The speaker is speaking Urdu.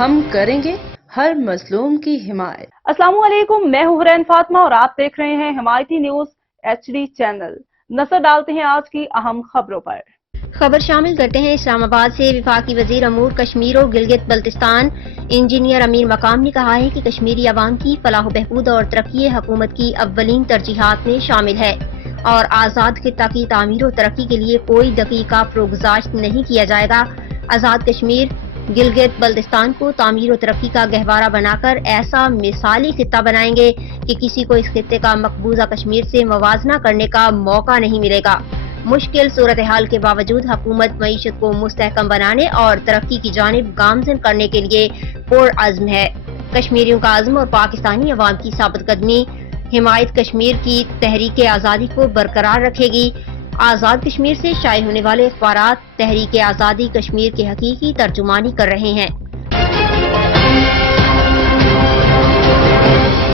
ہم کریں گے ہر مظلوم کی حمایت۔ السلام علیکم، میں ہوں حرین فاطمہ اور آپ دیکھ رہے ہیں حمایتی نیوز HD چینل۔ نظر ڈالتے ہیں آج کی اہم خبروں پر۔ خبر شامل کرتے ہیں اسلام آباد سے۔ وفاقی وزیر امور کشمیر و گلگت بلتستان انجینئر امیر مقام نے کہا ہے کہ کشمیری عوام کی فلاح و بہبود اور ترقی حکومت کی اولین ترجیحات میں شامل ہے اور آزاد خطہ کی تعمیر و ترقی کے لیے کوئی دقیقہ فروگزاشت نہیں کیا جائے گا۔ آزاد کشمیر گلگت بلتستان کو تعمیر و ترقی کا گہوارہ بنا کر ایسا مثالی خطہ بنائیں گے کہ کسی کو اس خطے کا مقبوضہ کشمیر سے موازنہ کرنے کا موقع نہیں ملے گا۔ مشکل صورتحال کے باوجود حکومت معیشت کو مستحکم بنانے اور ترقی کی جانب گامزن کرنے کے لیے پرعزم ہے۔ کشمیریوں کا عزم اور پاکستانی عوام کی ثابت قدمی حمایت کشمیر کی تحریک آزادی کو برقرار رکھے گی۔ آزاد کشمیر سے شائع ہونے والے اخبارات تحریک آزادی کشمیر کے حقیقی ترجمانی کر رہے ہیں۔